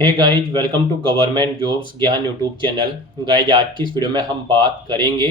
Hey guys, welcome to government jobs Gyan YouTube channel. Guys, आज की इस वीडियो में हम बात करेंगे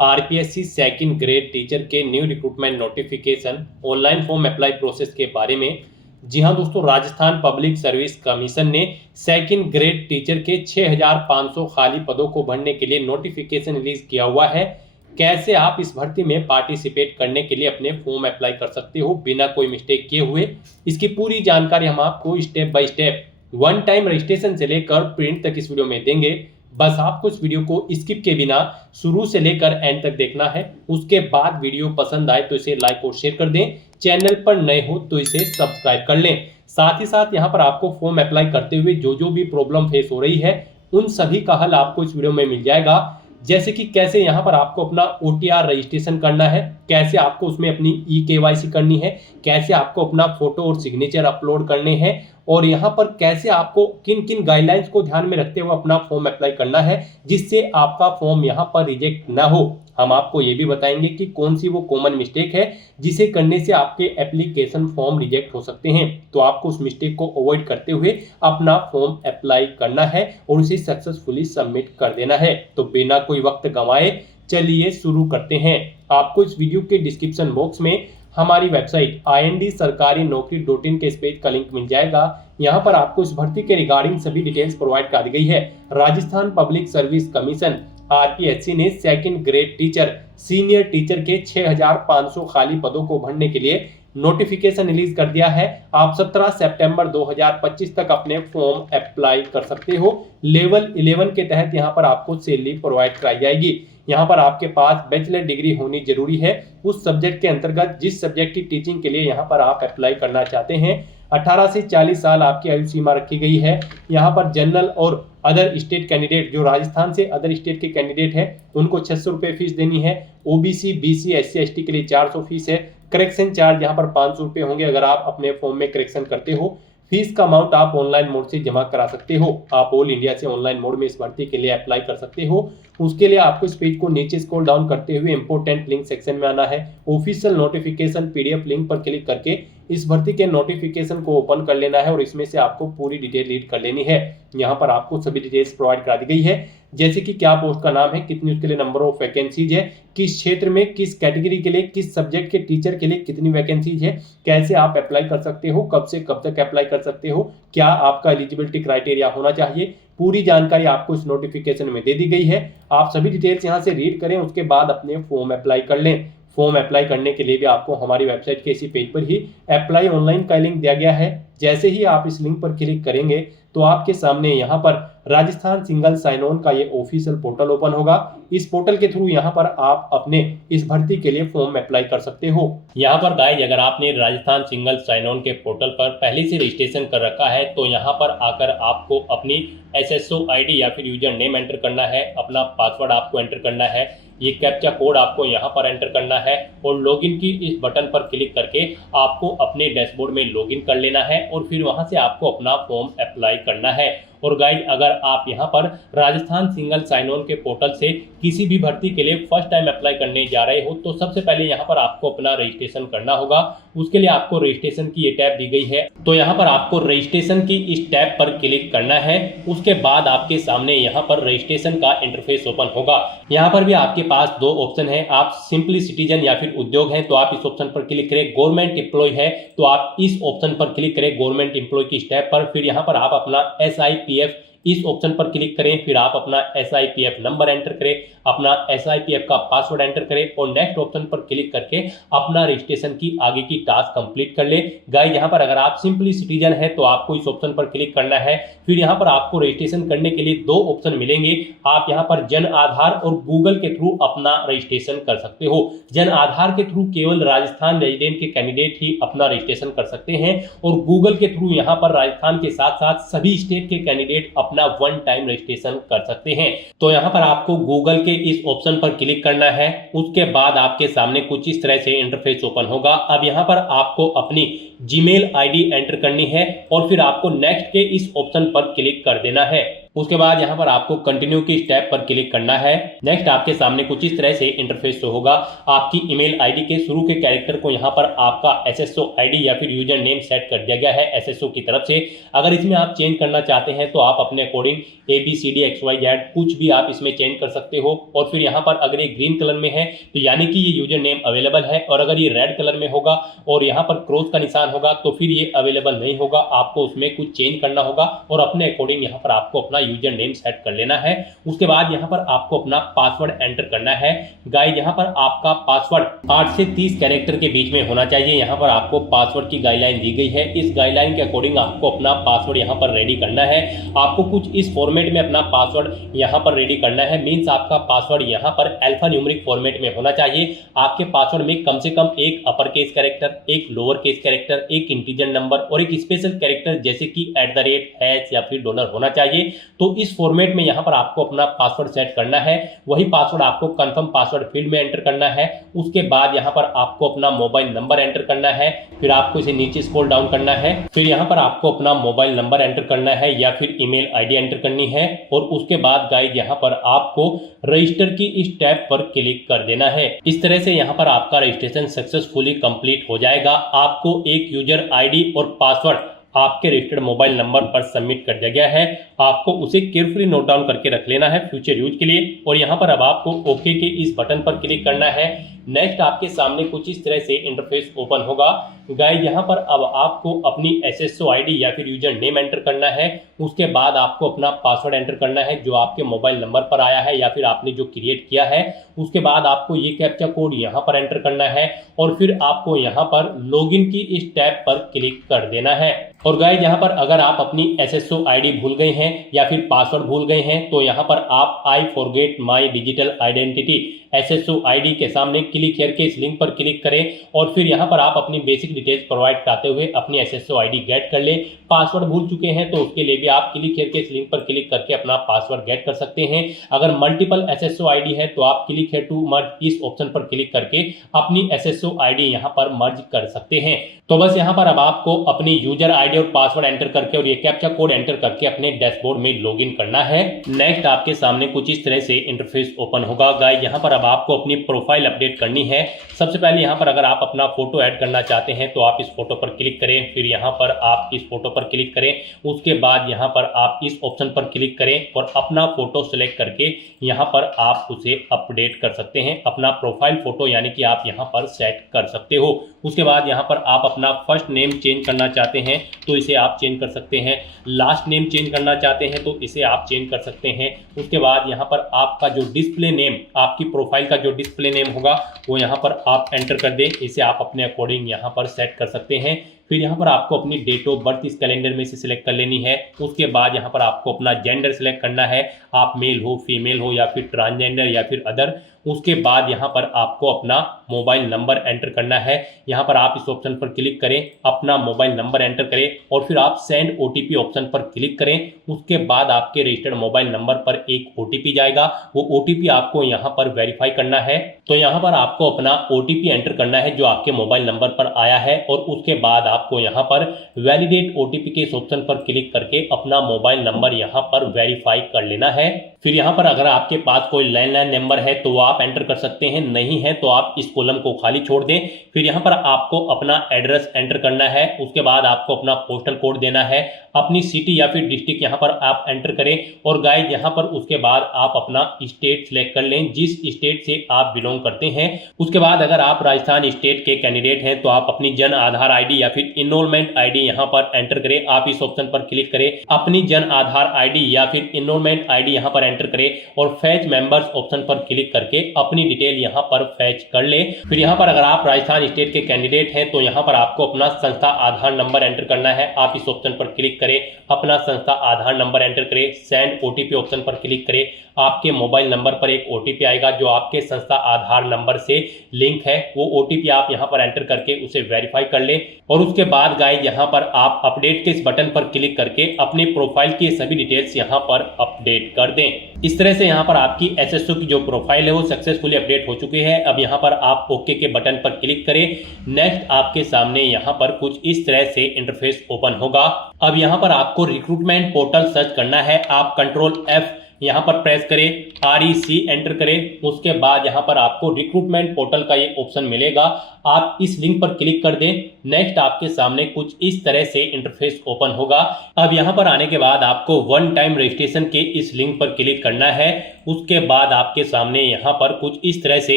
आरपीएससी सेकंड ग्रेड टीचर के new recruitment notification online form apply process के बारे में। जी हाँ दोस्तों, राजस्थान पब्लिक सर्विस कमीशन ने सेकंड ग्रेड टीचर के 6500 खाली पदों को भरने के लिए नोटिफिकेशन रिलीज किया हुआ है। कैसे आप इस भर्ती में पार्टिसिपेट करने के लिए अपने फॉर्म अप्लाई कर सकते हो बिना कोई मिस्टेक किए हुए, इसकी पूरी जानकारी हम आपको step by step one time registration से लेकर प्रिंट तक इस वीडियो में देंगे। बस आपको इस वीडियो को स्किप के बिना शुरू से लेकर एंड तक देखना है। उसके बाद वीडियो पसंद आए तो इसे लाइक और शेयर कर दें। चैनल पर नए हो तो इसे सब्सक्राइब कर लें। साथ ही साथ यहाँ पर आपको फॉर्म अप्लाई करते हुए जो जो भी प्रॉब्लम फेस हो रही है उन सभी का हल आपको इस वीडियो में मिल जाएगा। जैसे कि कैसे यहाँ पर आपको अपना OTR रजिस्ट्रेशन करना है, कैसे आपको उसमें अपनी KYC करनी है, कैसे आपको अपना फोटो और सिग्नेचर अपलोड करने हैं, और यहाँ पर कैसे आपको किन किन गाइडलाइंस को ध्यान में रखते हुए अपना फॉर्म अप्लाई करना है जिससे आपका फॉर्म यहाँ पर रिजेक्ट ना हो। हम आपको ये भी बताएंगे कि कौन सी वो कॉमन मिस्टेक है जिसे करने से आपके एप्लीकेशन फॉर्म रिजेक्ट हो सकते हैं। तो आपको उस मिस्टेक को अवॉइड करते हुए अपना फॉर्म अप्लाई करना है और उसे सक्सेसफुली सबमिट कर देना है। तो बिना कोई वक्त गंवाए चलिए शुरू करते हैं। आपको इस वीडियो के डिस्क्रिप्शन बॉक्स में हमारी वेबसाइट ind-sarkari-naukri.in के इस पेज का लिंक मिल जाएगा। यहाँ पर आपको इस भर्ती के रिगार्डिंग सभी डिटेल्स प्रोवाइड कर दी गई है। Rajasthan public service commission RPSC ने second grade teacher senior teacher के 6500 खाली पदों को भरने के लिए नोटिफिकेशन रिलीज कर दिया है। आप 17 सितंबर 2025 तक अपने फॉर्म अप्लाई कर सकते हो। लेवल 11 के तहत यहाँ पर आपको सैलरी प्रोवाइड कराई जाएगी। यहाँ पर आपके पास बैचलर डिग्री होनी जरूरी है उस सब्जेक्ट के अंतर्गत जिस सब्जेक्ट की टीचिंग के लिए यहाँ पर आप अप्लाई करना चाहते हैं। 18 से 40 साल आपकी आयु सीमा रखी गई है। यहाँ पर जनरल और अदर स्टेट कैंडिडेट, जो राजस्थान से अदर स्टेट के कैंडिडेट हैं, उनको 600 रुपये फीस देनी है। ओबीसी, बीसी, SC, ST के लिए 400 फीस है। करेक्शन चार्ज यहाँ पर 500 रुपये होंगे अगर आप अपने फॉर्म में करेक्शन करते हो। फीस का अमाउंट आप ऑनलाइन मोड से जमा करा सकते हो। आप ऑल इंडिया से ऑनलाइन मोड में इस भर्ती के लिए अप्लाई कर सकते हो। उसके लिए आपको इस पेज को नीचे स्क्रॉल डाउन करते हुए इंपोर्टेंट लिंक सेक्शन में आना है। ऑफिशियल नोटिफिकेशन PDF लिंक पर क्लिक करके इस भर्ती के नोटिफिकेशन को ओपन कर लेना है और इसमें से आपको पूरी डिटेल रीड कर लेनी है। यहाँ पर आपको सभी डिटेल्स प्रोवाइड करा दी गई है, जैसे कि क्या पोस्ट का नाम है, कितनी उसके लिए नंबर ऑफ वैकेंसीज है, किस क्षेत्र में, किस कैटेगरी के लिए, किस सब्जेक्ट के टीचर के लिए कितनी वैकेंसीज है, कैसे आप अप्लाई कर सकते हो, कब से कब तक अप्लाई कर सकते हो, क्या आपका एलिजिबिलिटी क्राइटेरिया होना चाहिए। पूरी जानकारी आपको इस नोटिफिकेशन में दे दी गई है। आप सभी डिटेल्स यहाँ से रीड करें, उसके बाद अपने फॉर्म अप्लाई कर लें। फॉर्म अप्लाई करने के लिए भी आपको हमारी वेबसाइट के इसी पेज पर ही अप्लाई ऑनलाइन का लिंक दिया गया है। जैसे ही आप इस लिंक पर क्लिक करेंगे तो आपके सामने यहाँ पर राजस्थान सिंगल साइन ऑन का ये ऑफिशियल पोर्टल ओपन होगा। इस पोर्टल के थ्रू यहाँ पर आप अपने इस भर्ती के लिए फॉर्म अप्लाई कर सकते हो। यहाँ पर गाइस, अगर आपने राजस्थान सिंगल साइन ऑन के पोर्टल पर पहले से रजिस्ट्रेशन कर रखा है तो यहाँ पर आकर आपको अपनी SSO ID या फिर यूजर नेम एंटर करना है, अपना पासवर्ड आपको एंटर करना है, ये कैप्चा कोड आपको यहाँ पर एंटर करना है और लॉगिन की इस बटन पर क्लिक करके आपको अपने डैशबोर्ड में लॉगिन कर लेना है और फिर वहां से आपको अपना फॉर्म अप्लाई करना है। और गाइज, अगर आप यहाँ पर राजस्थान सिंगल साइन ऑन के पोर्टल से किसी भी भर्ती के लिए फर्स्ट टाइम अप्लाई करने जा रहे हो तो सबसे पहले यहाँ पर आपको अपना रजिस्ट्रेशन करना होगा। उसके लिए आपको रजिस्ट्रेशन की ये टैब दी गई है, तो यहाँ पर आपको रजिस्ट्रेशन की इस टैब पर क्लिक करना है। उसके बाद आपके सामने यहाँ पर रजिस्ट्रेशन का इंटरफेस ओपन होगा। यहाँ पर भी आपके पास दो ऑप्शन है, आप सिंपली सिटीजन या फिर उद्योग है तो आप इस ऑप्शन पर क्लिक करें, गवर्नमेंट एम्प्लॉय है तो आप इस ऑप्शन पर क्लिक करें, गवर्नमेंट एम्प्लॉय की टैब पर। फिर यहाँ पर आप अपना SIPF इस ऑप्शन पर क्लिक करें, फिर आप अपना SIPF नंबर एंटर करें, अपना SIPF का पासवर्ड एंटर करें और नेक्स्ट ऑप्शन पर क्लिक करके अपना रजिस्ट्रेशन की आगे की टास्क कंप्लीट कर ले। गाइस, यहाँ पर अगर आप सिंपली सिटीजन है तो आपको इस ऑप्शन पर क्लिक करना है। फिर यहाँ पर आपको रजिस्ट्रेशन करने के लिए दो ऑप्शन मिलेंगे। आप यहाँ पर जन आधार और गूगल के थ्रू अपना रजिस्ट्रेशन कर सकते हो। जन आधार के थ्रू केवल राजस्थान रेजिडेंट के कैंडिडेट ही अपना रजिस्ट्रेशन कर सकते हैं और गूगल के थ्रू यहाँ पर राजस्थान के साथ साथ सभी स्टेट के कैंडिडेट अपना वन टाइम रजिस्ट्रेशन कर सकते हैं। तो यहाँ पर आपको गूगल के इस ऑप्शन पर क्लिक करना है। उसके बाद आपके सामने कुछ इस तरह से इंटरफेस ओपन होगा। अब यहाँ पर आपको अपनी जीमेल ID एंटर करनी है और फिर आपको नेक्स्ट के इस ऑप्शन पर क्लिक कर देना है। उसके बाद यहाँ पर आपको कंटिन्यू की स्टेप पर क्लिक करना है। नेक्स्ट आपके सामने कुछ इस तरह से इंटरफेस शो होगा। आपकी ईमेल आईडी के शुरू के कैरेक्टर को यहाँ पर आपका एसएसओ आईडी या फिर यूजर नेम सेट कर दिया गया है एसएसओ की तरफ से। अगर इसमें आप चेंज करना चाहते हैं तो आप अपने अकॉर्डिंग ABCDXYZ कुछ भी आप इसमें चेंज कर सकते हो। और फिर यहाँ पर अगर ये ग्रीन कलर में है तो यानी कि ये यूजर नेम अवेलेबल है, और अगर ये रेड कलर में होगा और यहाँ पर क्रॉस का निशान होगा तो फिर ये अवेलेबल नहीं होगा। आपको उसमें कुछ चेंज करना होगा और अपने अकॉर्डिंग यहाँ पर आपको अपना यूजर नेम सेट कर लेना है। उसके बाद यहाँ पर आपको अपना पासवर्ड एंटर करना है। गाइस यहाँ पर आपका पासवर्ड 8 से 30 कैरेक्टर के बीच में होना चाहिए। यहाँ पर आपको पासवर्ड की गाइडलाइन दी गई है। इस गाइडलाइन के अकॉर्डिंग आपको अपना पासवर्ड यहाँ पर रेडी करना है। आपको कुछ इस फॉर्मेट में अपना पासवर्ड यहाँ पर रेडी करना है। मीन्स आपका पासवर्ड यहाँ पर अल्फा न्यूमेरिक फॉर्मेट में होना चाहिए। आपके पासवर्ड में कम से कम एक अपर केस कैरेक्टर, एक लोअर केस कैरेक्टर, एक इंटीजर नंबर और एक स्पेशल कैरेक्टर जैसे कि @ या फिर डॉलर होना चाहिए। तो इस फॉर्मेट में यहाँ पर आपको अपना पासवर्ड सेट करना है। वही पासवर्ड आपको कंफर्म पासवर्ड फील्ड में एंटर करना है। उसके बाद यहाँ पर आपको अपना मोबाइल नंबर एंटर करना है। फिर आपको इसे नीचे स्क्रॉल डाउन करना है। फिर यहाँ पर आपको अपना मोबाइल नंबर एंटर करना है या फिर ईमेल आईडी एंटर करनी है। और उसके बाद गाइस यहाँ पर आपको रजिस्टर की इस टैब पर क्लिक कर देना है। इस तरह से यहाँ पर आपका रजिस्ट्रेशन सक्सेसफुली कंप्लीट हो जाएगा। आपको एक यूजर आईडी और पासवर्ड आपके रजिस्टर्ड मोबाइल नंबर पर सबमिट कर दिया गया है। आपको उसे केयरफुली नोट डाउन करके रख लेना है फ्यूचर यूज के लिए। और यहाँ पर अब आपको ओके के इस बटन पर क्लिक करना है। नेक्स्ट आपके सामने कुछ इस तरह से इंटरफेस ओपन होगा। गाइस यहाँ पर अब आपको अपनी एसएसओ आईडी या फिर यूजर नेम एंटर करना है। उसके बाद आपको अपना पासवर्ड एंटर करना है जो आपके मोबाइल नंबर पर आया है या फिर आपने जो क्रिएट किया है। उसके बाद आपको ये कैप्चा कोड यहाँ पर एंटर करना है और फिर आपको यहाँ पर लॉगिन की इस टैब पर क्लिक कर देना है। और गाइस यहाँ पर अगर आप अपनी एसएसओ आईडी भूल गए हैं या फिर पासवर्ड भूल गए हैं तो यहाँ पर आप I forget my digital identity SSO ID के सामने क्लिक हियर के इस लिंक पर क्लिक करें और फिर यहाँ पर आप अपनी बेसिक डिटेल्स प्रोवाइड कराते हुए अपनी एसएसओ आईडी गेट कर लें। पासवर्ड भूल चुके हैं तो उसके लिए भी आप क्लिक हियर के इस लिंक पर क्लिक करके अपना पासवर्ड गेट कर सकते हैं। अगर मल्टीपल एसएसओ आईडी है तो आप क्लिक हियर टू मर्ज इस ऑप्शन पर क्लिक करके अपनी एसएसओ आईडी यहाँ पर मर्ज कर सकते हैं। तो बस यहाँ पर अब आपको अपनी यूजर आईडी और पासवर्ड एंटर करके और ये कैप्चा कोड एंटर करके अपने डैशबोर्ड में लॉगिन करना है। नेक्स्ट आपके सामने कुछ इस तरह से इंटरफेस ओपन होगा। गाइस यहाँ पर अब आपको अपनी प्रोफाइल अपडेट करनी है। सबसे पहले यहाँ पर अगर आप अपना फोटो ऐड करना चाहते हैं तो आप इस फोटो पर क्लिक करें। फिर यहाँ पर आप इस फोटो पर क्लिक करें। उसके बाद यहाँ पर आप इस ऑप्शन पर क्लिक करें और अपना फोटो सिलेक्ट करके यहाँ पर आप उसे अपडेट कर सकते हैं। अपना प्रोफाइल फोटो यानी कि आप यहाँ पर सेट कर सकते हो। उसके बाद यहाँ पर आप अपना फर्स्ट नेम चेंज करना चाहते हैं तो इसे आप चेंज कर सकते हैं। लास्ट नेम चेंज करना चाहते हैं तो इसे आप चेंज कर सकते हैं। उसके बाद यहाँ पर आपका जो डिस्प्ले नेम, आपकी प्रोफाइल का जो डिस्प्ले नेम होगा वो यहाँ पर आप एंटर कर दें। इसे आप अपने अकॉर्डिंग यहाँ पर सेट कर सकते हैं। फिर यहाँ पर आपको अपनी डेट ऑफ बर्थ इस कैलेंडर में से सिलेक्ट कर लेनी है। उसके बाद यहाँ पर आपको अपना जेंडर सिलेक्ट करना है, आप मेल हो, फीमेल हो या फिर ट्रांसजेंडर या फिर अदर। उसके बाद यहाँ पर आपको अपना मोबाइल नंबर एंटर करना है। यहाँ पर आप इस ऑप्शन पर क्लिक करें, अपना मोबाइल नंबर एंटर करें और फिर आप सेंड ओटीपी ऑप्शन पर क्लिक करें। उसके बाद आपके रजिस्टर्ड मोबाइल नंबर पर एक ओटीपी जाएगा। वो ओटीपी आपको यहाँ पर वेरीफाई करना है। तो यहाँ पर आपको अपना ओटीपी एंटर करना है जो आपके मोबाइल नंबर पर आया है और उसके बाद आपको यहाँ पर वैलिडेट ओटीपी के इस ऑप्शन पर क्लिक करके अपना मोबाइल नंबर यहाँ पर वेरीफाई कर लेना है। फिर यहाँ पर अगर आपके पास कोई लैंडलाइन नंबर है तो आप एंटर कर सकते हैं, नहीं है तो आप इस कॉलम को खाली छोड़ दें। फिर यहाँ पर आपको अपना एड्रेस एंटर करना है। उसके बाद आपको अपना पोस्टल कोड देना है, अपनी सिटी या फिर डिस्ट्रिक्ट यहाँ पर आप एंटर करें। और गाइस यहाँ पर उसके बाद आप अपना स्टेट सिलेक्ट कर लें, जिस स्टेट से आप बिलोंग करते हैं। उसके बाद अगर आप राजस्थान स्टेट के कैंडिडेट हैं तो आप अपनी जन आधार आईडी या फिर इनरोलमेंट आईडी यहाँ पर एंटर करें। आप इस ऑप्शन पर क्लिक करें, अपनी जन आधार आईडी या फिर इनरोलमेंट आईडी यहाँ पर एंटर करें और फैच मेंबर्स ऑप्शन पर क्लिक करके अपनी डिटेल यहाँ पर फैच कर ले। फिर यहाँ पर अगर आप राजस्थान स्टेट के कैंडिडेट हैं तो यहाँ पर आपको अपना संस्था आधार नंबर एंटर करना है। आप इस ऑप्शन पर क्लिक करें, अपना संस्था आधार नंबर एंटर करें, सेंड ओटीपी ऑप्शन पर क्लिक करें। आपके मोबाइल नंबर पर एक ओटीपी आएगा जो आपके संस्था आधार नंबर से लिंक है। वो ओटीपी आप यहाँ पर एंटर करके उसे वेरीफाई कर ले और उस उसके बाद गाइस यहाँ पर आप अपडेट के इस बटन पर क्लिक करके अपनी प्रोफाइल की सभी डिटेल्स यहाँ पर अपडेट कर दें। इस तरह से यहाँ पर आपकी एसएसओ की जो प्रोफाइल है वो सक्सेसफुली अपडेट हो चुकी है। अब यहाँ पर आप ओके के बटन पर क्लिक करें। नेक्स्ट आपके सामने यहाँ पर कुछ इस तरह से इंटरफेस ओपन होगा। अब यहाँ पर आपको रिक्रूटमेंट पोर्टल सर्च करना है। आप कंट्रोल F यहाँ पर प्रेस करें, REC एंटर करें। उसके बाद यहाँ पर आपको रिक्रूटमेंट पोर्टल का ये ऑप्शन मिलेगा, आप इस लिंक पर क्लिक कर दें। नेक्स्ट आपके सामने कुछ इस तरह से इंटरफेस ओपन होगा। अब यहाँ पर आने के बाद आपको वन टाइम रजिस्ट्रेशन के इस लिंक पर क्लिक करना है। उसके बाद आपके सामने यहाँ पर कुछ इस तरह से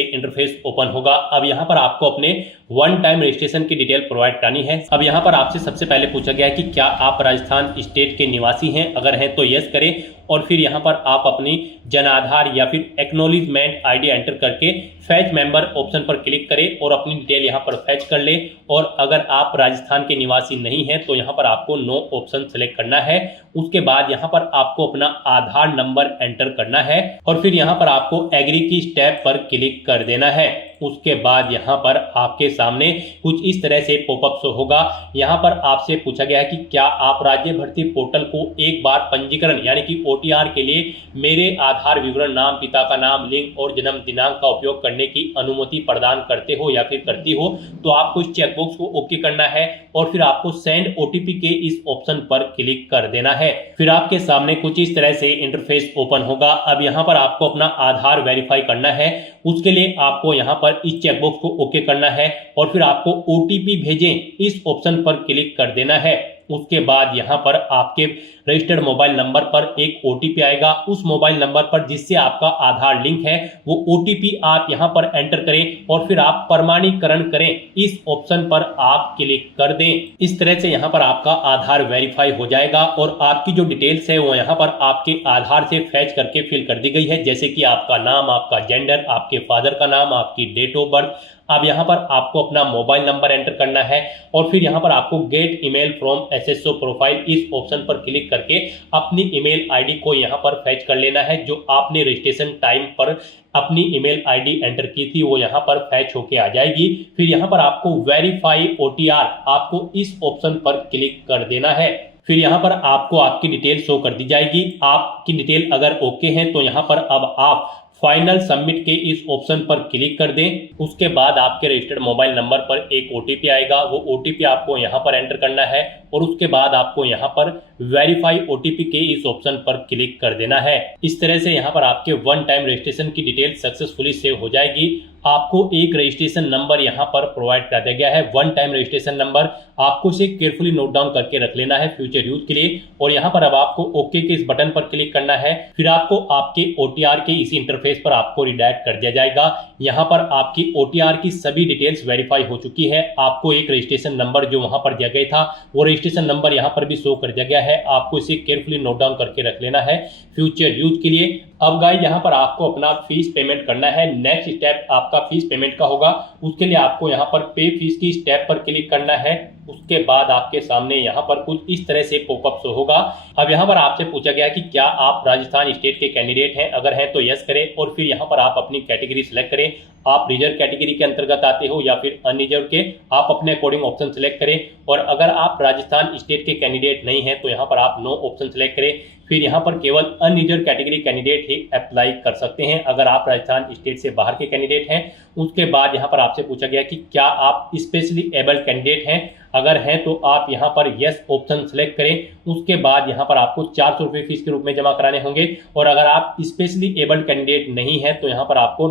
इंटरफेस ओपन होगा। अब यहाँ पर आपको अपने वन टाइम रजिस्ट्रेशन की डिटेल प्रोवाइड करनी है। अब यहाँ पर आपसे सबसे पहले पूछा गया है कि क्या आप राजस्थान स्टेट के निवासी हैं, अगर हैं तो यस करें और फिर यहाँ पर आप अपनी जन आधार या फिर एक्नॉलेजमेंट आईडी एंटर करके फैच मेंबर ऑप्शन पर क्लिक करें और अपनी डिटेल यहाँ पर फैच कर ले। और अगर आप राजस्थान के निवासी नहीं हैं तो यहाँ पर आपको नो ऑप्शन सेलेक्ट करना है। उसके बाद यहाँ पर आपको अपना आधार नंबर एंटर करना है और फिर यहाँ पर आपको एग्री की स्टेप पर क्लिक कर देना है। उसके बाद यहाँ पर आपके सामने कुछ इस तरह से पॉपअप शो होगा। यहाँ पर आपसे पूछा गया है कि क्या आप राज्य भर्ती पोर्टल को एक बार पंजीकरण यानी कि OTR के लिए मेरे आधार विवरण, नाम, पिता का नाम, लिंग और जन्म दिनांक का उपयोग करने की अनुमति प्रदान करते हो या फिर करती हो। तो आपको इस चेकबॉक्स को ओके करना है और फिर आपको सेंड OTP के इस ऑप्शन पर क्लिक कर देना है। फिर आपके सामने कुछ इस तरह से इंटरफेस ओपन होगा। अब यहाँ पर आपको अपना आधार वेरीफाई करना है। उसके लिए आपको यहाँ पर इस चेकबॉक्स को ओके करना है और फिर आपको OTP भेजें इस ऑप्शन पर क्लिक कर देना है। उसके बाद यहाँ पर आपके रजिस्टर्ड मोबाइल नंबर पर एक OTP आएगा। उस मोबाइल नंबर पर जिससे आपका आधार लिंक है वो OTP आप यहाँ पर एंटर करें और फिर आप प्रमाणीकरण करें इस ऑप्शन पर आप क्लिक कर दें। इस तरह से यहाँ पर आपका आधार वेरीफाई हो जाएगा और आपकी जो डिटेल्स है वो यहाँ पर आपके आधार से फैच करके फिल कर दी गई है, जैसे कि आपका नाम, आपका जेंडर, आपके फादर का नाम, आपकी डेट ऑफ बर्थ। अब यहाँ पर आपको अपना मोबाइल नंबर एंटर करना है और फिर यहाँ पर आपको gate email from SSO profile इस ऑप्शन पर क्लिक करके अपनी ईमेल आईडी को यहाँ पर फैच कर लेना है। जो आपने रजिस्ट्रेशन टाइम पर अपनी ईमेल आईडी एंटर की थी वो यहाँ पर फैच होके आ जाएगी। फिर यहाँ पर आपको वेरीफाई OTR आपको इस ऑप्शन पर क्लिक कर देना है। फिर यहाँ पर आपको आपकी डिटेल शो कर दी जाएगी। आपकी डिटेल अगर ओके है तो यहाँ पर अब आप फाइनल सबमिट के इस ऑप्शन पर क्लिक कर दें। उसके बाद आपके रजिस्टर्ड मोबाइल नंबर पर एक OTP आएगा। वो OTP आपको यहाँ पर एंटर करना है और उसके बाद आपको यहाँ पर वेरीफाई OTP के इस ऑप्शन पर क्लिक कर देना है। इस तरह से यहाँ पर आपके वन टाइम रजिस्ट्रेशन की डिटेल सक्सेसफुली सेव हो जाएगी। आपको एक रजिस्ट्रेशन नंबर यहाँ पर प्रोवाइड कर दिया गया है, वन टाइम रजिस्ट्रेशन नंबर। आपको इसे केयरफुली नोट डाउन करके रख लेना है फ्यूचर यूज के लिए। और यहाँ पर अब आपको ओके के इस बटन पर क्लिक करना है। फिर आपको आपके OTR के इसी इंटरफेस पर आपको रिडायरेक्ट कर दिया जाएगा। यहाँ पर आपकी OTR की सभी डिटेल्स वेरीफाई हो चुकी है। आपको एक रजिस्ट्रेशन नंबर जो वहां पर दिया गया था वो रजिस्ट्रेशन नंबर यहाँ पर भी शो कर दिया गया है। आपको इसे केयरफुली नोट डाउन करके रख लेना है फ्यूचर यूज के लिए। अब गाइस यहाँ पर आपको अपना फीस पेमेंट करना है। नेक्स्ट स्टेप आपका फीस पेमेंट का होगा। उसके लिए आपको यहाँ पर पे फीस की स्टेप पर क्लिक करना है। उसके बाद आपके सामने यहाँ पर कुछ इस तरह से पॉपअप शो होगा। अब यहाँ पर आपसे पूछा गया कि क्या आप राजस्थान स्टेट के कैंडिडेट हैं, अगर हैं तो यस करें और फिर यहाँ पर आप अपनी कैटेगरी सिलेक्ट करें। आप रिजर्व कैटेगरी के अंतर्गत आते हो या फिर अनरिजर्व के, आप अपने अकॉर्डिंग ऑप्शन सिलेक्ट करें। और अगर आप राजस्थान स्टेट के कैंडिडेट नहीं हैं तो यहाँ पर आप नो ऑप्शन सिलेक्ट करें। फिर यहाँ पर केवल अनरिजर्व कैटेगरी कैंडिडेट ही अप्लाई कर सकते हैं अगर आप राजस्थान स्टेट से बाहर के कैंडिडेट हैं। उसके बाद यहाँ पर आपसे पूछा गया कि क्या आप स्पेशली एबल्ड कैंडिडेट हैं, अगर हैं तो आप यहाँ पर यस ऑप्शन सेलेक्ट करें। उसके बाद यहाँ पर आपको 400 रुपये फीस के रूप में जमा कराने होंगे। और अगर आप स्पेशली एबल्ड कैंडिडेट नहीं हैं तो यहाँ पर आपको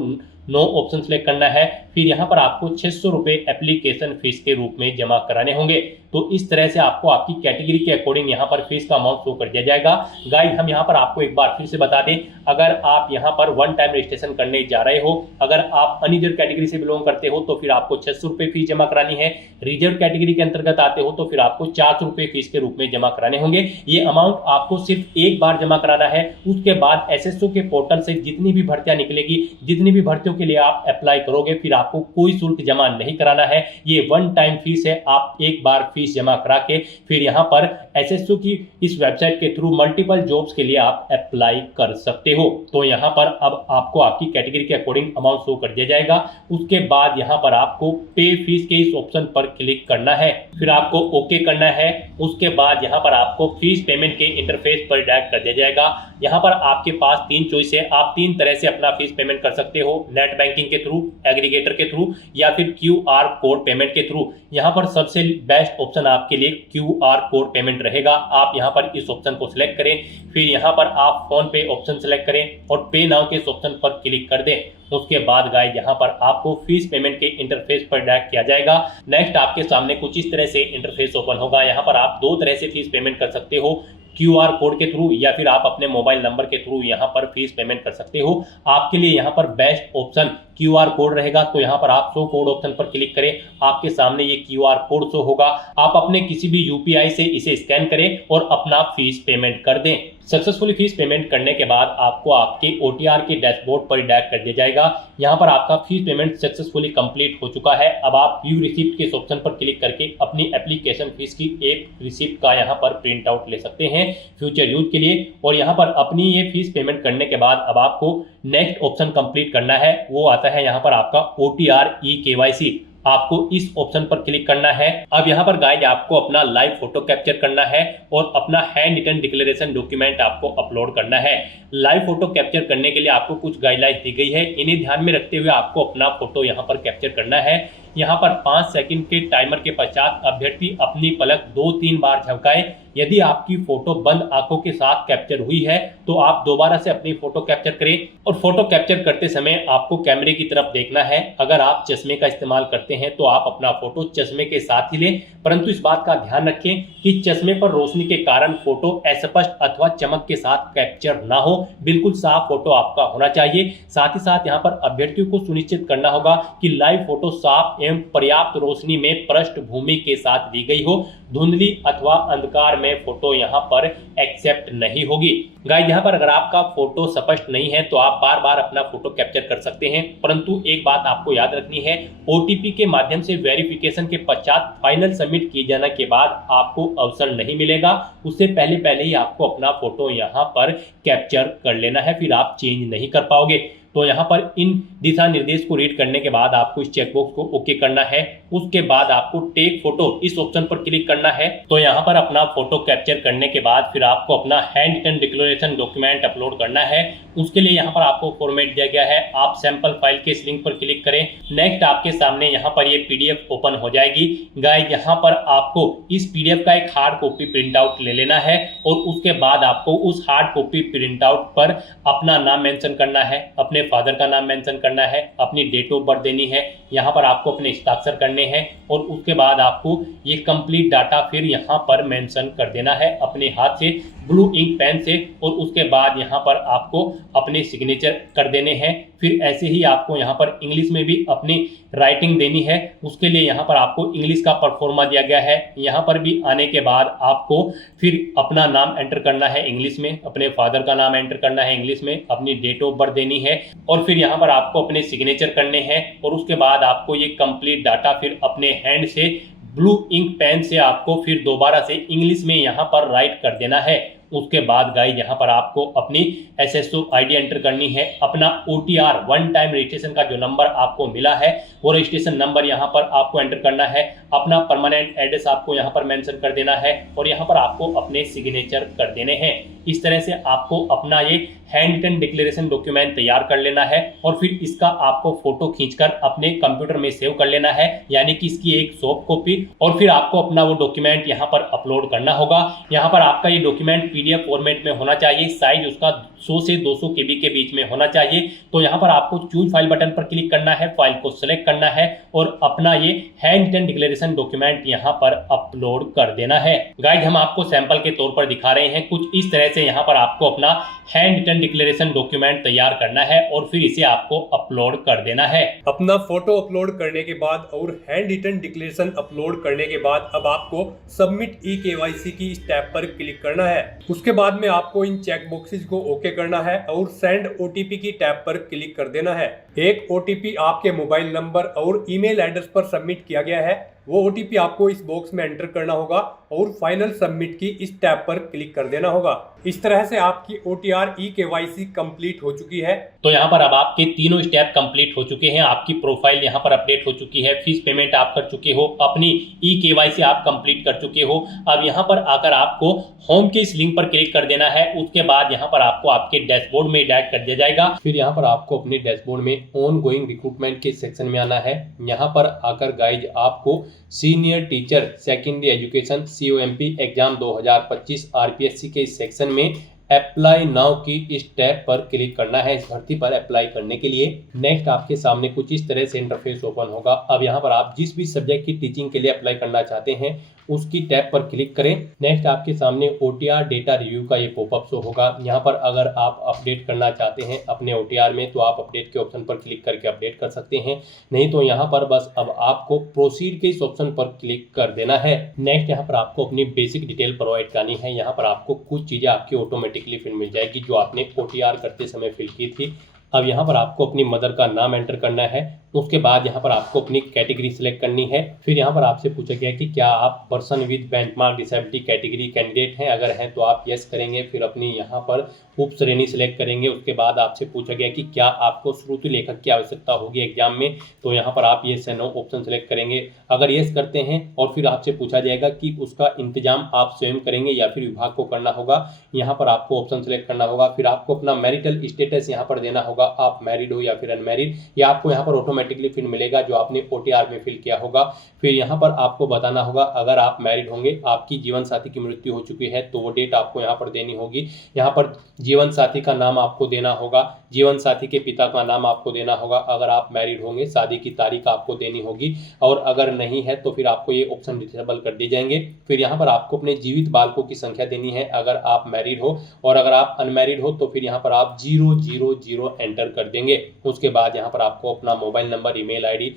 नो ऑप्शन सेलेक्ट करना है। फिर यहाँ पर आपको 600 रुपये एप्लीकेशन फीस के रूप में जमा कराने होंगे। तो इस तरह से आपको आपकी कैटेगरी के अकॉर्डिंग यहाँ पर फीस का अमाउंट शो कर दिया जाएगा। गाइस हम यहाँ पर आपको एक बार फिर से बता दें, अगर आप यहाँ पर वन टाइम रजिस्ट्रेशन करने जा रहे हो, अगर आप अनरिजर्व कैटेगरी से बिलोंग करते हो तो फिर आपको 600 रुपये फीस जमा करानी है। रिजर्व कैटेगरी के अंतर्गत आते हो तो फिर आपको 400 रुपये फीस के रूप में जमा कराने होंगे। ये अमाउंट आपको सिर्फ एक बार जमा कराना है। उसके बाद SSO के पोर्टल से जितनी भी भर्तियां निकलेगी, जितनी भी भर्तियों के लिए आप अप्लाई करोगे फिर आपको कोई शुल्क जमा नहीं कराना है। ये वन टाइम फीस है, आप एक बार फीस जमा करा के फिर यहाँ पर एसएससी की इस वेबसाइट के थ्रू मल्टीपल जॉब्स के लिए आप अप्लाई कर सकते हो। तो यहाँ पर अब आपको आपकी कैटेगरी के अकॉर्डिंग अमाउंट शो कर दिया जाएगा। उसके बाद यहाँ पर आपको पे फीस के इस ऑप्शन पर क्लिक करना है, फिर आपको ओके करना है। उसके बाद यहाँ पर आपको फीस पेमेंट के इंटरफेस पर डायरेक्ट कर दिया जाएगा। यहाँ पर आपके पास 3 चॉइस है, आप 3 तरह से अपना फीस पेमेंट कर सकते हो, नेट बैंकिंग के थ्रू, एग्रीगेटर के थ्रू या फिर QR कोड पेमेंट के थ्रू। यहाँ पर सबसे बेस्ट ऑप्शन आपके लिए QR कोड पेमेंट रहेगा। आप यहाँ पर इस ऑप्शन को सिलेक्ट करें, फिर यहाँ पर आप फोन पे ऑप्शन सिलेक्ट करें और पे नाउ के इस ऑप्शन पर क्लिक कर दें। उसके बाद गाइस यहाँ पर आपको फीस पेमेंट के इंटरफेस पर डायरेक्ट किया जाएगा। नेक्स्ट आपके सामने कुछ इस तरह से इंटरफेस ओपन होगा। यहाँ पर आप 2 तरह से फीस पेमेंट कर सकते हो, QR कोड के थ्रू या फिर आप अपने मोबाइल नंबर के थ्रू यहाँ पर फीस पेमेंट कर सकते हो। आपके लिए यहाँ पर बेस्ट ऑप्शन QR कोड रहेगा। तो यहाँ पर आप शो कोड ऑप्शन पर क्लिक करें, आपके सामने ये QR कोड शो होगा। आप अपने किसी भी UPI से इसे स्कैन करें और अपना फीस पेमेंट कर दें। सक्सेसफुली फीस पेमेंट करने के बाद आपको आपके OTR के डैशबोर्ड पर डायरेक्ट कर दिया जाएगा। यहाँ पर आपका फीस पेमेंट सक्सेसफुली कंप्लीट हो चुका है। अब आप व्यू रिसिप्ट के इस ऑप्शन पर क्लिक करके अपनी एप्लीकेशन फीस की एक रिसिप्ट का यहाँ पर प्रिंट आउट ले सकते हैं फ्यूचर यूज के लिए। और यहाँ पर अपनी ये फीस पेमेंट करने के बाद अब आपको नेक्स्ट ऑप्शन कंप्लीट करना है, वो आता है यहाँ पर आपका OTR eKYC। आपको इस ऑप्शन पर क्लिक करना है। अब यहाँ पर गाइस आपको अपना लाइव फोटो कैप्चर करना है और अपना हैंड रिटन डिक्लेरेशन डॉक्यूमेंट आपको अपलोड करना है। लाइव फोटो कैप्चर करने के लिए आपको कुछ गाइडलाइंस दी गई है, इन्हें ध्यान में रखते हुए आपको अपना फोटो यहाँ पर कैप्चर करना है। यहाँ पर 5 सेकंड के टाइमर के पश्चात अभ्यर्थी अपनी पलक 2-3 बार झपकाए। यदि आपकी फोटो बंद आंखों के साथ कैप्चर हुई है तो आप दोबारा से अपनी फोटो कैप्चर करें और फोटो कैप्चर करते समय आपको कैमरे की तरफ देखना है। अगर आप चश्मे का इस्तेमाल करते हैं तो आप अपना फोटो चश्मे के साथ ही लें, परंतु इस बात का ध्यान रखें कि चश्मे पर रोशनी के कारण फोटो अस्पष्ट अथवा चमक के साथ कैप्चर ना हो। बिल्कुल साफ फोटो आपका होना चाहिए। साथ ही साथ यहाँ पर अभ्यर्थियों को सुनिश्चित करना होगा कि लाइव फोटो साफ एवं पर्याप्त रोशनी में पृष्ठभूमि के साथ ली गई हो। धुंधली अथवा अंधकार में फोटो यहाँ पर एक्सेप्ट नहीं होगी। गाइस यहाँ पर अगर आपका फोटो स्पष्ट नहीं है तो आप बार बार अपना फोटो कैप्चर कर सकते हैं, परंतु एक बात आपको याद रखनी है, OTP के माध्यम से वेरिफिकेशन के पश्चात फाइनल सबमिट किए जाने के बाद आपको अवसर नहीं मिलेगा। उससे पहले ही आपको अपना फोटो यहाँ पर कैप्चर कर लेना है, फिर आप चेंज नहीं कर पाओगे। तो यहाँ पर इन दिशा निर्देश को रीड करने के बाद आपको इस चेकबॉक्स को ओके करना है। उसके बाद आपको टेक फोटो इस ऑप्शन पर क्लिक करना है। तो यहाँ पर अपना फोटो कैप्चर करने के बाद फिर आपको अपना hand written declaration document upload करना है। उसके लिए यहाँ पर आपको फॉर्मेट दिया गया है, आप सैंपल फाइल के इस लिंक पर क्लिक करें। नेक्स्ट आपके सामने यहाँ पर ये PDF ओपन हो जाएगी। गाइस यहाँ पर आपको इस PDF का एक हार्ड कॉपी प्रिंट आउट ले लेना है और उसके बाद आपको उस हार्ड कॉपी प्रिंट आउट पर अपना नाम मेंशन करना है, अपने फादर का नाम मेंशन करना है, अपनी डेट ऑफ बर्थ देनी है, यहाँ पर आपको अपने हस्ताक्षर करने हैं और उसके बाद आपको ये कंप्लीट डाटा फिर यहाँ पर मेंशन कर देना है अपने हाथ से ब्लू इंक पेन से। और उसके बाद यहाँ पर आपको अपने सिग्नेचर कर देने हैं। फिर ऐसे ही आपको यहाँ पर इंग्लिश में भी अपनी राइटिंग देनी है। उसके लिए यहाँ पर आपको इंग्लिश का परफॉर्मा दिया गया है। यहाँ पर भी आने के बाद आपको फिर अपना नाम एंटर करना है इंग्लिश में, अपने फादर का नाम एंटर करना है इंग्लिश में, अपनी डेट ऑफ बर्थ देनी है और फिर यहाँ पर आपको अपने सिग्नेचर करने हैं। और उसके बाद आपको ये कंप्लीट डाटा फिर अपने हैंड से ब्लू इंक पेन से आपको फिर दोबारा से इंग्लिश में यहाँ पर राइट कर देना है। उसके बाद गाइस यहाँ पर आपको अपनी SSO ID एंटर करनी है, अपना OTR वन टाइम रजिस्ट्रेशन का जो नंबर आपको मिला है वो रजिस्ट्रेशन नंबर यहाँ पर आपको एंटर करना है, अपना परमानेंट एड्रेस आपको यहाँ पर मेंशन कर देना है और यहाँ पर आपको अपने सिग्नेचर कर देने हैं। इस तरह से आपको अपना ये हैंड रिटन डिक्लेरेशन डॉक्यूमेंट तैयार कर लेना है और फिर इसका आपको फोटो खींचकर अपने कंप्यूटर में सेव कर लेना है, यानी कि इसकी एक सॉफ्ट कॉपी। और फिर आपको अपना वो डॉक्यूमेंट यहाँ पर अपलोड करना होगा। यहाँ पर आपका ये डॉक्यूमेंट PDF फॉर्मेट में होना चाहिए, साइज उसका 100 से 200 KB के बीच में होना चाहिए। तो यहाँ पर आपको चूज फाइल बटन पर क्लिक करना है, फाइल को सिलेक्ट करना है और अपना ये हैंड रिटन डिक्लेरेशन डॉक्यूमेंट यहाँ पर अपलोड कर देना है। गाइस हम आपको सैंपल के तौर पर दिखा रहे हैं, कुछ इस तरह से यहाँ पर आपको अपना हैंड रिटन डिक्लेरेशन डॉक्यूमेंट तैयार करना है और फिर इसे आपको अपलोड कर देना है। अपना फोटो अपलोड करने के बाद और हैंड रिटन डिक्लेरेशन अपलोड करने के बाद अब आपको सबमिट ई-केवाईसी की स्टेप पर क्लिक करना है। उसके बाद में आपको इन चेक बॉक्सेस को ओके करना है और सेंड ओटीपी की टैब पर क्लिक कर देना है। एक ओटीपी आपके मोबाइल नंबर और ईमेल एड्रेस पर सबमिट किया गया है, वो ओटीपी आपको इस बॉक्स में एंटर करना होगा और फाइनल सबमिट की इस टैब पर क्लिक कर देना होगा। इस तरह से आपकी OTR ई-केवाईसी कंप्लीट हो चुकी है। तो यहाँ पर अब आपके तीनों स्टेप कंप्लीट हो चुके हैं, आपकी प्रोफाइल यहाँ पर अपडेट हो चुकी है, फीस पेमेंट आप कर चुके हो, अपनी ई-केवाईसी आप कंप्लीट कर चुके हो। अब यहाँ पर आकर आपको होम के इस लिंक पर क्लिक कर देना है। उसके बाद यहाँ पर आपको आपके डैशबोर्ड में डायरेक्ट कर दिया जाएगा। फिर यहाँ पर आपको अपने डैशबोर्ड में ऑन गोइंग रिक्रूटमेंट के सेक्शन में आना है। यहाँ पर आकर गाइज आपको senior teacher secondary education COMP exam 2025 RPSC के इस सेक्शन में अप्लाई नाउ की इस टैब पर क्लिक करना है इस भर्ती पर अप्लाई करने के लिए। नेक्स्ट आपके सामने कुछ इस तरह से इंटरफेस ओपन होगा। अब यहाँ पर आप जिस भी सब्जेक्ट की टीचिंग के लिए अप्लाई करना चाहते हैं उसकी टैब पर क्लिक करें। नेक्स्ट आपके सामने OTR डेटा रिव्यू का ये पॉपअप शो होगा। यहाँ पर अगर आप अपडेट करना चाहते हैं अपने OTR में तो आप अपडेट के ऑप्शन पर क्लिक करके अपडेट कर सकते हैं, नहीं तो यहाँ पर बस अब आपको प्रोसीड के इस ऑप्शन पर क्लिक कर देना है। नेक्स्ट यहाँ पर आपको अपनी बेसिक डिटेल प्रोवाइड करनी है। यहाँ पर आपको कुछ चीज़ें आपकी ऑटोमेटिकली फिल मिल जाएगी जो आपने OTR करते समय फिल की थी। अब यहाँ पर आपको अपनी मदर का नाम एंटर करना है। उसके बाद यहाँ पर आपको अपनी कैटेगरी सिलेक्ट करनी है। फिर यहाँ पर आपसे पूछा गया कि क्या आप person with benchmark disability category candidate हैं, अगर हैं तो आप यस करेंगे। फिर अपनी यहाँ पर उप श्रेणी सिलेक्ट करेंगे। उसके बाद आपसे पूछा गया कि क्या आपको श्रुति लेखक की आवश्यकता होगी एग्जाम में, तो यहाँ पर आप यस या नो ऑप्शन सेलेक्ट करेंगे। अगर यस करते हैं और फिर आपसे पूछा जाएगा कि उसका इंतजाम आप स्वयं करेंगे या फिर विभाग को करना होगा, यहाँ पर आपको ऑप्शन सेलेक्ट करना होगा। फिर आपको अपना मैरिटल स्टेटस यहाँ पर देना होगा, आप मैरिड हो या फिर अनमैरिड, या आपको यहाँ पर ऑटोमेटिकली फिर मिलेगा जो आपने OTR में फिल किया होगा। फिर यहाँ पर आपको बताना होगा अगर आप मैरिड होंगे, आपकी जीवन साथी की मृत्यु हो चुकी है तो वो डेट आपको यहाँ पर देनी होगी। यहाँ पर जीवन साथी का नाम आपको देना होगा, जीवन साथी के पिता का नाम आपको देना होगा। अगर आप मैरिड होंगे शादी की तारीख आपको देनी होगी, और अगर नहीं है तो फिर आपको ये ऑप्शन डिसेबल कर दिए जाएंगे। फिर यहाँ पर आपको अपने जीवित बालकों की संख्या देनी है अगर आप मैरिड हो, और अगर आप अनमैरिड हो तो फिर यहाँ पर आप 000 एंटर कर देंगे। उसके बाद यहाँ पर आपको अपना मोबाइल नंबर, ईमेल ID,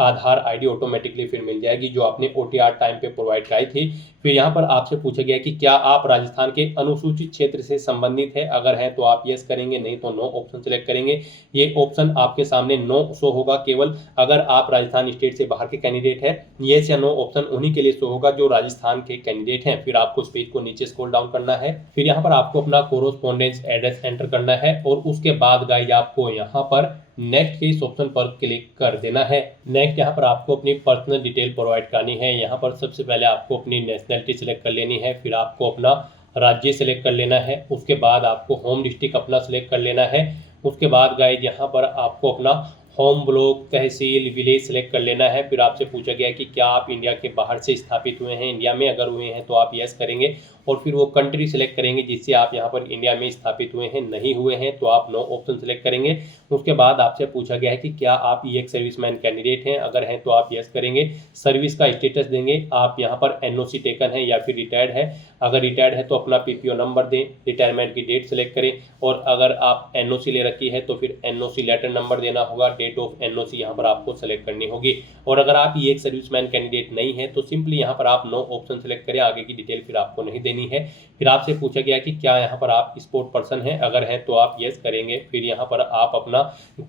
आधार ID ऑटोमेटिकली फिर मिल जाएगी जो आपने OTR टाइम पे प्रोवाइड कराई थी। फिर यहाँ पर आपसे पूछा गया कि क्या आप राजस्थान के अनुसूचित क्षेत्र से संबंधित है, अगर हैं तो आप यस करेंगे, नहीं तो नो ऑप्शन सेलेक्ट करेंगे। ये ऑप्शन आपके सामने नो शो होगा केवल अगर आप राजस्थान स्टेट से बाहर के कैंडिडेट है। यस या नो ऑप्शन उन्हीं के लिए शो होगा जो राजस्थान के कैंडिडेट हैं। फिर आपको इस पेज को नीचे स्क्रॉल डाउन करना है। फिर यहाँ पर आपको अपना कोरोस्पोंडेंस एड्रेस एंटर करना है और उसके बाद गाइस आपको यहाँ पर नेक्स्ट के इस ऑप्शन पर क्लिक कर देना है। नेक्स्ट यहाँ पर आपको अपनी पर्सनल डिटेल प्रोवाइड करनी है। यहाँ पर सबसे पहले आपको अपनी नेशनलिटी सिलेक्ट कर लेनी है, फिर आपको अपना राज्य सिलेक्ट कर लेना है। उसके बाद आपको होम डिस्ट्रिक्ट अपना सिलेक्ट कर लेना है। उसके बाद गाइस यहाँ पर आपको अपना होम ब्लॉक, तहसील, विलेज सेलेक्ट कर लेना है। फिर आपसे पूछा गया कि क्या आप इंडिया के बाहर से स्थापित हुए हैं, इंडिया में अगर हुए हैं तो आप यस करेंगे, और फिर वो कंट्री सेलेक्ट करेंगे जिससे आप यहाँ पर इंडिया में स्थापित हुए हैं। नहीं हुए हैं तो आप नो ऑप्शन सेलेक्ट करेंगे। उसके बाद आपसे पूछा गया है कि क्या आप एक सर्विसमैन कैंडिडेट हैं, अगर हैं तो आप यस करेंगे। सर्विस का स्टेटस देंगे, आप यहाँ पर NOC टेकन है या फिर रिटायर्ड है। अगर रिटायर्ड है तो अपना PPO नंबर दें, रिटायरमेंट की डेट सेलेक्ट करें, और अगर आप NOC ले रखी है तो फिर NOC लेटर नंबर देना होगा, डेट ऑफ NOC यहाँ पर आपको सेलेक्ट करनी होगी। और अगर आप ये एक सर्विसमैन कैंडिडेट नहीं है तो सिंपली यहाँ पर आप नो ऑप्शन सेलेक्ट करें, आगे की डिटेल फिर आपको नहीं देनी है। फिर आपसे पूछा गया कि क्या यहाँ पर आप स्पोर्ट पर्सन हैं, अगर हैं तो आप यस करेंगे। फिर यहाँ पर आप अपना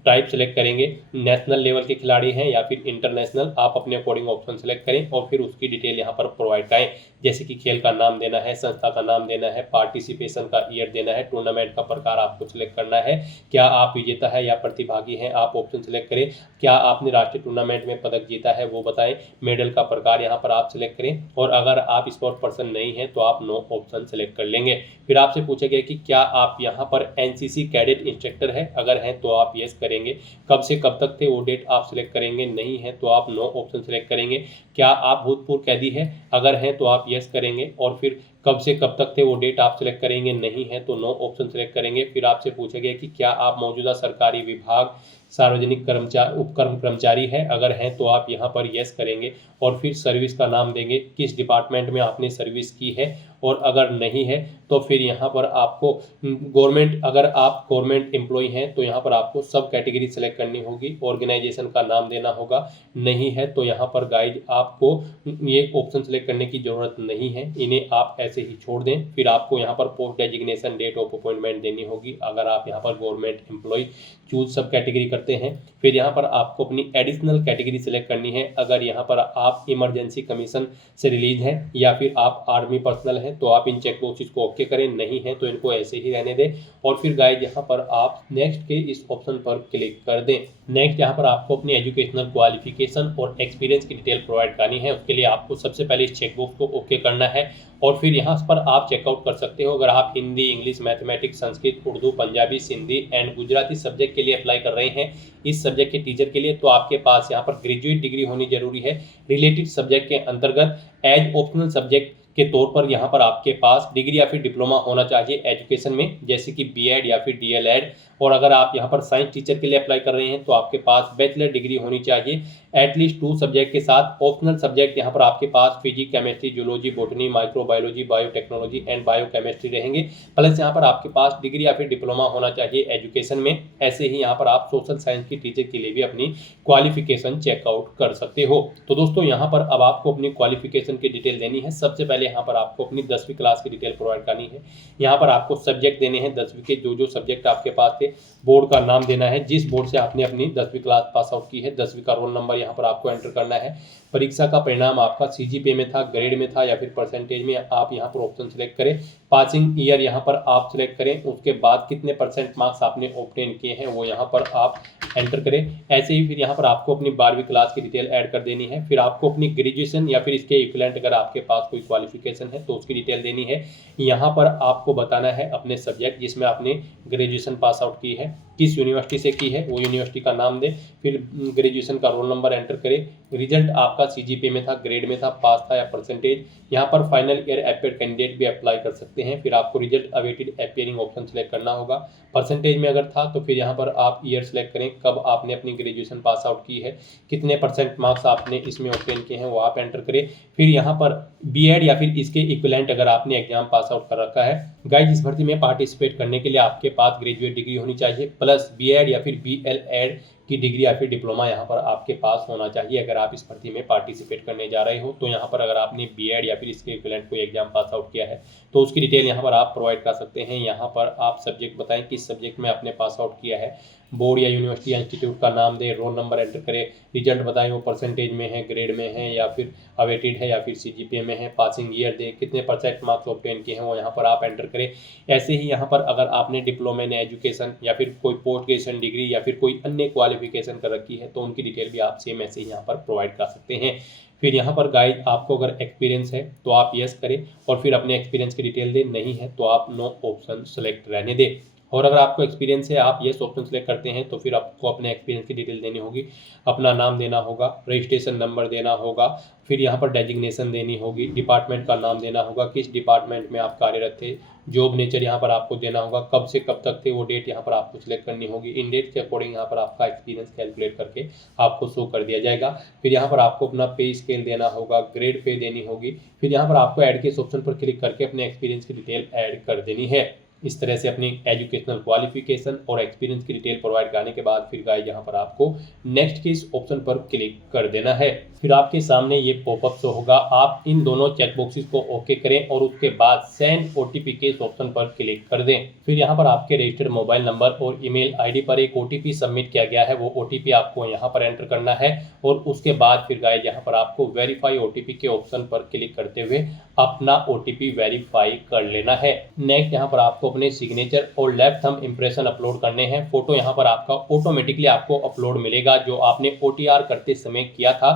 टाइप सेलेक्ट करेंगे, नेशनल लेवल के खिलाड़ी हैं या फिर इंटरनेशनल, आप अपने अकॉर्डिंग ऑप्शन सेलेक्ट करें और फिर उसकी डिटेल यहाँ पर प्रोवाइड करें, जैसे कि खेल का नाम देना है, संस्था का नाम देना है, पार्टिसिपेशन का ईयर देना है, टूर्नामेंट का प्रकार आपको सिलेक्ट करना है, क्या आप विजेता है या प्रतिभागी हैं, आप ऑप्शन सेलेक्ट करें, क्या आपने राष्ट्रीय टूर्नामेंट में पदक जीता है वो बताएं, मेडल का प्रकार यहाँ पर आप सिलेक्ट करें, और अगर आप स्पोर्ट पर्सन नहीं है तो आप नो ऑप्शन सेलेक्ट कर लेंगे। फिर आपसे पूछा गया कि क्या आप यहाँ पर NCC कैडेट इंस्ट्रक्टर है, अगर हैं तो आप यस करेंगे। कब से कब तक थे वो डेट आप सिलेक्ट करेंगे, नहीं है तो आप नो ऑप्शन सेलेक्ट करेंगे। क्या आप भूतपूर्व कैदी है, अगर हैं तो आप यस करेंगे, और फिर कब से कब तक थे वो डेट आप सिलेक्ट करेंगे, नहीं है तो नो ऑप्शन सिलेक्ट करेंगे। फिर आपसे पूछा गया कि क्या आप मौजूदा सरकारी विभाग सार्वजनिक कर्मचारी उपक्रम कर्मचारी है, अगर हैं तो आप यहाँ पर यस करेंगे और फिर सर्विस का नाम देंगे, किस डिपार्टमेंट में आपने सर्विस की है, और अगर नहीं है तो फिर यहाँ पर आपको गवर्नमेंट, अगर आप गवर्नमेंट एम्प्लॉय हैं तो यहाँ पर आपको सब कैटेगरी सेलेक्ट करनी होगी, ऑर्गेनाइजेशन का नाम देना होगा, नहीं है तो यहाँ पर गाइज आपको ये ऑप्शन सेलेक्ट करने की ज़रूरत नहीं है, इन्हें आप ऐसे ही छोड़ दें। फिर आपको यहाँ पर post designation, date of appointment देनी होगी अगर आप यहाँ पर government employee choose sub category करते हैं। फिर यहाँ पर आपको अपनी एडिशनल कैटेगरी सेलेक्ट करनी है, अगर यहाँ पर आप इमरजेंसी कमीशन से रिलीज हैं या फिर आप आर्मी पर्सनल हैं तो आप इन चेक बॉक्सेस को ओके करें, नहीं है तो इनको ऐसे ही रहने दें। और फिर गाइज यहाँ पर आप नेक्स्ट के इस ऑप्शन पर क्लिक कर दें। नेक्स्ट यहाँ पर आपको अपनी एजुकेशनल क्वालिफिकेशन और एक्सपीरियंस की डिटेल प्रोवाइड करनी है, उसके लिए आपको सबसे पहले इस चेकबॉक्स को ओके करना है और फिर यहाँ पर आप चेकआउट कर सकते हो। अगर आप Hindi, English, mathematics, Sanskrit, Urdu, Punjabi, Sindhi and Gujarati subject के लिए अप्लाई कर रहे हैं इस सब्जेक्ट के टीचर के लिए, तो आपके पास यहाँ पर ग्रेजुएट डिग्री होनी जरूरी है रिलेटेड सब्जेक्ट के अंतर्गत। एज ऑप्शनल सब्जेक्ट के तौर पर यहाँ पर आपके पास डिग्री या फिर डिप्लोमा होना चाहिए एजुकेशन में, जैसे कि बीएड या फिर डीएलएड। और अगर आप यहाँ पर साइंस टीचर के लिए अप्लाई कर रहे हैं तो आपके पास बैचलर डिग्री होनी चाहिए एटलीस्ट 2 सब्जेक्ट के साथ। ऑप्शनल सब्जेक्ट यहाँ पर आपके पास physics, chemistry, zoology, botany, microbiology, biotechnology and biochemistry रहेंगे। प्लस यहाँ पर आपके पास डिग्री या फिर डिप्लोमा होना चाहिए एजुकेशन में। ऐसे ही यहाँ पर आप सोशल साइंस की टीचर के लिए भी अपनी क्वालिफिकेशन चेकआउट कर सकते हो। तो दोस्तों यहाँ पर अब आपको अपनी क्वालिफिकेशन की डिटेल देनी है। सबसे पहले यहाँ पर आपको अपनी 10वीं क्लास की डिटेल प्रोवाइड करनी है। यहाँ पर आपको सब्जेक्ट देने हैं 10वीं के, जो सब्जेक्ट आपके पास थे, बोर्ड का नाम देना है जिस बोर्ड से आपने अपनी 10वीं क्लास पास आउट की है, 10वीं का रोल नंबर यहाँ पर आपको एंटर करना है। परीक्षा का परिणाम आपका सीजीपीए में था, ग्रेड में था या फिर परसेंटेज में, आप यहाँ पर ऑप्शन सिलेक्ट करें। पासिंग ईयर यहाँ पर आप सिलेक्ट करें, उसके बाद कितने % मार्क्स आपने ऑब्टेन किए हैं वो यहाँ पर आप एंटर करें। ऐसे ही फिर यहाँ पर आपको अपनी 12वीं क्लास की डिटेल ऐड कर देनी है। फिर आपको अपनी ग्रेजुएशन या फिर इसके इक्विवेलेंट अगर आपके पास कोई क्वालिफिकेशन है तो उसकी डिटेल देनी है। यहाँ पर आपको बताना है अपने सब्जेक्ट जिसमें आपने ग्रेजुएशन पास आउट की है, किस यूनिवर्सिटी से की है वो यूनिवर्सिटी का नाम दें। फिर ग्रेजुएशन का रोल नंबर एंटर करें। रिजल्ट आपका सीजीपीए में था, ग्रेड में था, पास था या परसेंटेज। यहाँ पर फाइनल ईयर अपियर कैंडिडेट भी अप्लाई कर सकते हैं। फिर आपको result awaited appearing option select करना होगा। परसेंटेज में अगर था तो फिर यहाँ पर आप ईयर सेलेक्ट करें, कब आपने अपनी ग्रेजुएशन पास आउट की है, कितने % मार्क्स आपने इसमें ऑब्टेन किए हैं वो आप एंटर करें। फिर यहाँ पर बीएड या फिर इसके इक्विवेलेंट अगर आपने एग्जाम पास आउट कर रखा है। गाइस इस भर्ती में पार्टिसिपेट करने के लिए आपके पास ग्रेजुएट डिग्री होनी चाहिए प्लस बीएड या फिर बीएलएड की डिग्री या फिर डिप्लोमा यहाँ पर आपके पास होना चाहिए अगर आप इस भर्ती में पार्टिसिपेट करने जा रहे हो। तो यहाँ पर अगर आपने बीएड या फिर इसके इक्विवेलेंट कोई एग्जाम पास आउट किया है तो उसकी डिटेल यहाँ पर आप प्रोवाइड कर सकते हैं। यहाँ पर आप सब्जेक्ट बताएं किस सब्जेक्ट में आपने पास आउट किया है, बोर्ड या यूनिवर्सिटी या इंस्टीट्यूट का नाम दें, रोल नंबर एंटर करें, रिजल्ट बताएं वो परसेंटेज में है, ग्रेड में है या फिर अवेटेड है या फिर सीजीपीए में है, पासिंग ईयर दें, कितने % मार्क्स ऑब्टेन किए हैं वो यहाँ पर आप एंटर करें। ऐसे ही यहाँ पर अगर आपने डिप्लोमा इन एजुकेशन या फिर कोई पोस्ट ग्रेजुएशन डिग्री या फिर कोई अन्य क्वालिफिकेशन कर रखी है तो उनकी डिटेल भी आप सेम ऐसे ही यहाँ पर प्रोवाइड कर सकते हैं। फिर यहाँ पर गाइड आपको अगर एक्सपीरियंस है तो आप यस करें और फिर अपने एक्सपीरियंस की डिटेल दें, नहीं है तो आप नो ऑप्शन सेलेक्ट रहने दें। और अगर आपको एक्सपीरियंस है, आप येस ऑप्शन सेलेक्ट करते हैं तो फिर आपको अपने एक्सपीरियंस की डिटेल देनी होगी, अपना नाम देना होगा, रजिस्ट्रेशन नंबर देना होगा, फिर यहाँ पर डेजिग्नेशन देनी होगी, डिपार्टमेंट का नाम देना होगा, किस डिपार्टमेंट में आप कार्यरत थे, जॉब नेचर यहाँ पर आपको देना होगा, कब से कब तक थे वो डेट यहाँ पर आपको सिलेक्ट करनी होगी। इन डेट के अकॉर्डिंग यहाँ पर आपका एक्सपीरियंस कैलकुलेट करके आपको शो कर दिया जाएगा। फिर यहाँ पर आपको अपना पे स्केल देना होगा, ग्रेड पे देनी होगी। फिर यहाँ पर आपको ऐड के इस ऑप्शन पर क्लिक करके अपने एक्सपीरियंस की डिटेल ऐड कर देनी है। इस तरह से अपनी एजुकेशनल क्वालिफिकेशन और एक्सपीरियंस की डिटेल प्रोवाइड करने के बाद फिर गाइस यहाँ पर आपको नेक्स्ट के इस ऑप्शन पर क्लिक कर देना है। फिर आपके सामने ये पॉपअप शो होगा, आप इन दोनों चेकबॉक्सेस को ओके करें और उसके बाद सेंड ओटीपी के इस ऑप्शन पर क्लिक कर दें। फिर यहाँ पर आपके रजिस्टर्ड मोबाइल नंबर और ईमेल आईडी पर एक ओटीपी सबमिट किया गया है, वो ओटीपी आपको यहाँ पर एंटर करना है और उसके बाद फिर गाइस यहाँ पर आपको वेरीफाई ओटीपी के ऑप्शन पर क्लिक करते हुए अपना ओटीपी वेरीफाई कर लेना है। नेक्स्ट यहाँ पर आपको अपने सिग्नेचर और लेफ्ट थंब इंप्रेशन अपलोड करने हैं। फोटो यहाँ पर आपका ऑटोमेटिकली आपको अपलोड मिलेगा जो आपने ओटीआर करते समय किया था।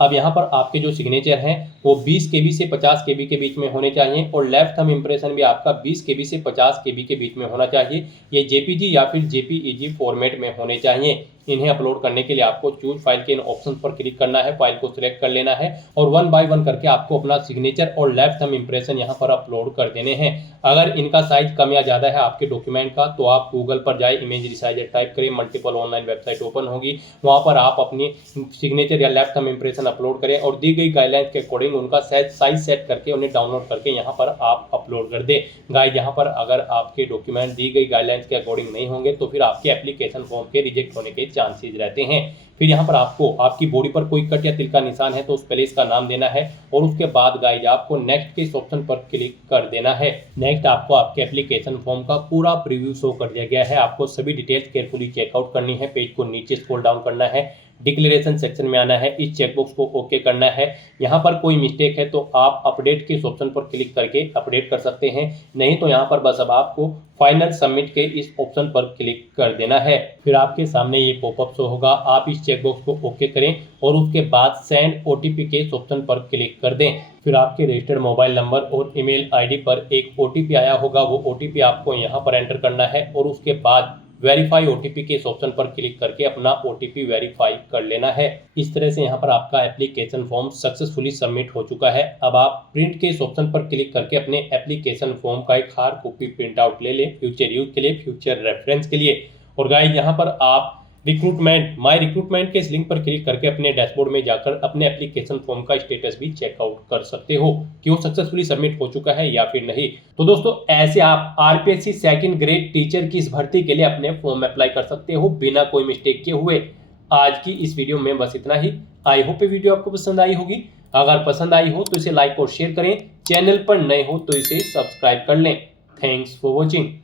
अब यहाँ पर आपके जो सिग्नेचर हैं वो 20 KB से 50 KB के बीच में होने चाहिए और लेफ्ट थंब इंप्रेशन भी आपका 20 KB से 50 KB के बीच में होना चाहिए। ये जेपीजी या फिर जेपीईजी फॉर्मेट में होने चाहिए। इन्हें अपलोड करने के लिए आपको चूज फाइल के इन ऑप्शन पर क्लिक करना है, फाइल को सिलेक्ट कर लेना है और 1 बाय 1 करके आपको अपना सिग्नेचर और लेफ्ट थंब इंप्रेशन यहाँ पर अपलोड कर देने हैं। अगर इनका साइज कम या ज़्यादा है आपके डॉक्यूमेंट का तो आप गूगल पर जाए, इमेज रिसाइजर टाइप करें, मल्टीपल ऑनलाइन वेबसाइट ओपन होगी, वहाँ पर आप अपनी सिग्नेचर या लेफ्ट थंब इंप्रेशन अपलोड करें और दी गई गाइडलाइंस के अकॉर्डिंग उनका साइज सेट करके उन्हें डाउनलोड करके यहाँ पर आप अपलोड कर दें। गाइस यहाँ पर अगर आपके डॉक्यूमेंट दी गई गाइडलाइंस के अकॉर्डिंग नहीं होंगे तो फिर आपके एप्लीकेशन फॉर्म के रिजेक्ट होने के चांसेस रहते हैं। फिर यहाँ पर आपको आपकी बॉडी पर कोई कट या तिल का निशान है तो उस प्लेस का नाम देना है और उसके बाद गाइस आपको नेक्स्ट के इस ऑप्शन पर क्लिक कर देना है। नेक्स्ट आपको आपके एप्लीकेशन फॉर्म का पूरा प्रीव्यू शो कर दिया गया है। आपको सभी डिटेल्स केयरफुली चेकआउट करनी है, पेज को नीचे स्क्रॉल डाउन करना है, डिक्लेरेशन सेक्शन में आना है, इस चेकबॉक्स को ओके करना है। यहाँ पर कोई मिस्टेक है तो आप अपडेट के इस ऑप्शन पर क्लिक करके अपडेट कर सकते हैं, नहीं तो यहाँ पर बस अब आपको फाइनल सबमिट के इस ऑप्शन पर क्लिक कर देना है। फिर आपके सामने ये पॉपअप शो होगा, आप इस चेकबॉक्स को ओके करें और उसके बाद सेंड ओटीपी के इस ऑप्शन पर क्लिक कर दें। फिर आपके रजिस्टर्ड मोबाइल नंबर और ईमेल आईडी पर एक ओटीपी आया होगा, वो ओटीपी आपको यहाँ पर एंटर करना है और उसके बाद वेरीफाई ओटीपी के इस ऑप्शन पर क्लिक करके अपना ओटीपी वेरीफाई कर लेना है। इस तरह से यहाँ पर आपका एप्लीकेशन फॉर्म सक्सेसफुली सबमिट हो चुका है। अब आप प्रिंट के इस ऑप्शन पर क्लिक करके अपने एप्लीकेशन फॉर्म का एक हार्ड कॉपी प्रिंट आउट ले लें, फ्यूचर यूज के लिए, फ्यूचर रेफरेंस के लिए। और गाइस यहाँ पर आप माई रिक्रूटमेंट के इस लिंक पर क्लिक करके अपने डैशबोर्ड में जाकर अपने एप्लीकेशन फॉर्म का स्टेटस भी चेकआउट कर सकते हो कि वो सक्सेसफुली सबमिट हो चुका है या फिर नहीं। तो दोस्तों ऐसे आप आरपीएससी सेकंड ग्रेड टीचर की इस भर्ती के लिए अपने फॉर्म अप्लाई कर सकते हो बिना कोई मिस्टेक किए हुए। आज की इस वीडियो में बस इतना ही। आई होप ये वीडियो आपको पसंद आई होगी। अगर पसंद आई हो तो इसे लाइक और शेयर करें, चैनल पर नए हो तो इसे सब्सक्राइब कर लें। Thanks for watching.